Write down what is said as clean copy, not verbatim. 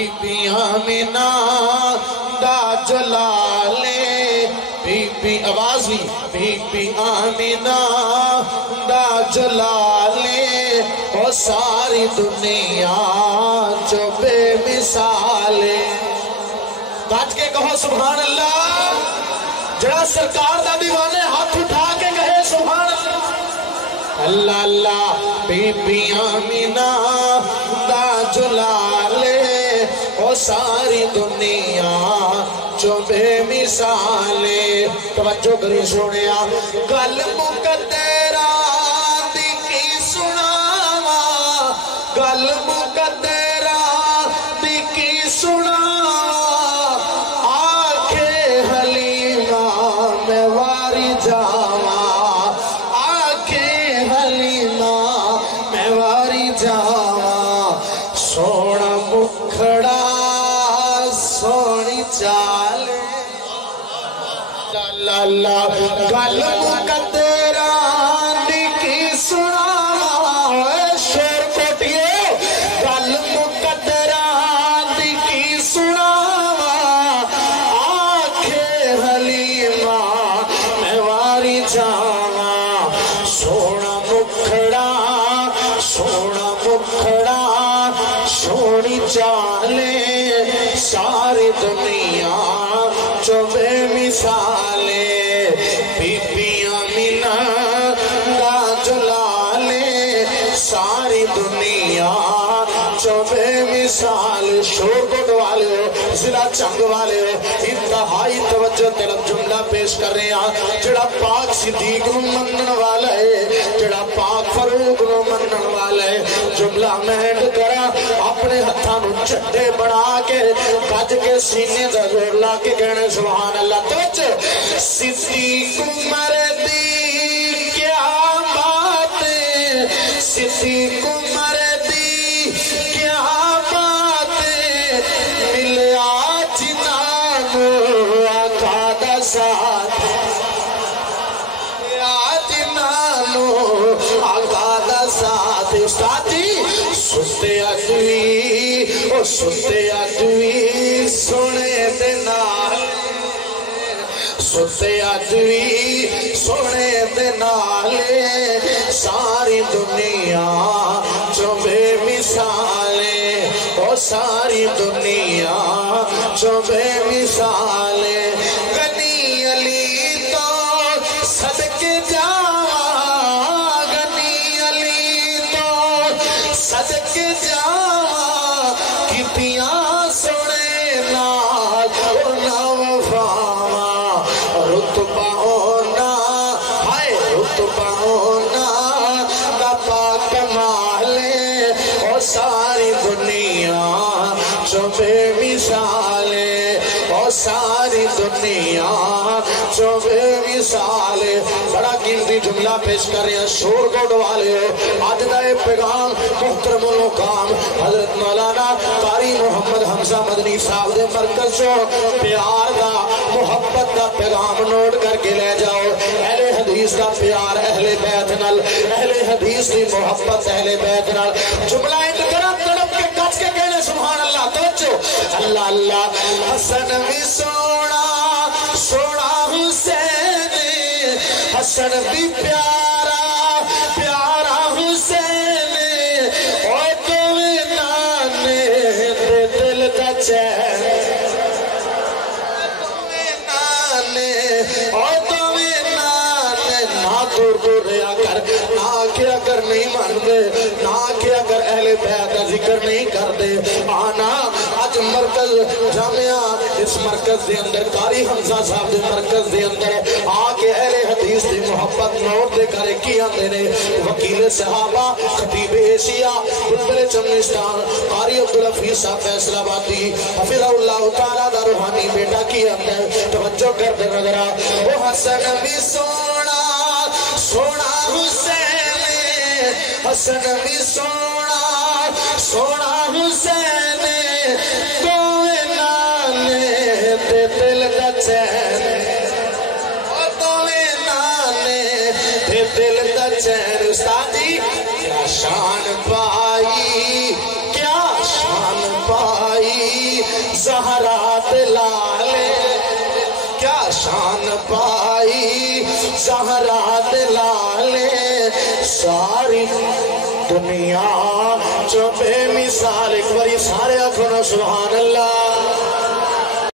be بی آمینہ دا جلالے بی بی آواز بھی بی بی آمینہ دا جلالے او ساری دنیا جو بے مثالے بات کے کہو سبحان اللہ جڑا سرکار دا دیوانے ہاتھ اٹھا کے کہے سبحان اللہ اللہ اللہ بی بی آمینہ دا جلالے او ساری دنیا جو بے مثالے توجہ کری سنیا گل مقدرہ دی کی سناوا گل مقدرہ دی کی سناوا آنکھیں حلیمہ میں واری جاوا آنکھیں حلیمہ میں واری جاوا سونا مکھڑا سونی چال اللہ گل مقدرہ دی کی سناوا شیر کوٹیے گل مقدرہ دی کی سناوا آنکھیں حلیمہ میں واری جاوا سونا مکھڑا سونی چالے ساری دنیا جو بے مثالے بی بی آمینہ دا جلالے ساری دنیا جو بے مثال شور کو دوالے ہو ضلع چنگ والے ہو انتہائی توجہ طرف جملہ پیش کر رہے ہیں جڑا پاک صدیق نو منن والا ہے جڑا پاک فاروق نو منن والا ہے جملہ مہنڈ کرا اپنے ہتھاں نو چٹے بنا کے کج کے سینے دا زور لا کے کہنے سبحان اللہ توجہ صدیق عمر دی کیا بات ہے صدیق عمر دی کیا بات ہے ملیا جنانو آقا دا ساتھ جنانو آقا دا ساتھ استاد جی ستے ادوی سونے دے نال ستے ادوی سونے دے نال ساری دنیا جو بے مثالے او ساری دنیا جو بے مثالے غنی علی تو صدقے جاوا غنی علی تو صدقے جاوا کتیاں سونے نا وفاوا رتبہ ہونا ہائے رتبہ ہونا دبا کمالے او ساری دنیا جو بے مثالے او ساری دنیا جو بے مثالے بڑا قیمتی جملہ پیش کر رہے ہیں شور کو ڈوالے آج دا پیغام محترم المقام حضرت مولانا قاری محمد حمزہ مدنی صاحب دے مرکز جو پیار دا محبت دا پیغام نوٹ کر کے لے جاؤ اہل حدیث دا پیار اہل بیت نال اہل حدیث دی محبت اہل بیت نال جملہ انتقرام تڑپ کے کچ کے کہنے سبحان اللہ توجہ اللہ اللہ حسن بھی سونا سونا حسین حسن بھی پیارا پیارا حسین او تمہیں نانے دے دل کا چین تمہیں نانے او تمہیں نانے نہ دور رہا کر نہ کیا کر نہیں مان دے نہ کیا کر اہل بیت کا ذکر نہیں کر دے آنا آج مرکز جامعہ اس مرکز دے اندر قاری حمزہ صاحب دے مرکز دے اندر آکے اہل حدیث دی محبت نوٹ دے کرے کیا دینے وکیل صحابہ خطیب ایشیا بلبل چمنستان قاری عبدالحفیظ صاحب فیصل آبادی حفظ اللہ تعالیٰ دا روحانی بیٹا کیا اندر توجہ کر دے نظرہ وہ حسن بھی سونا سونا حسین حسن بھی سونا سونا حسین کوئی نانے دے دل کا چین او کوئی نانے دے دل کا چین استاد جی کیا شان پائی کیا شان پائی زہرا دلالے کیا شان پائی زہرا دلالے ساری دنیا جو بے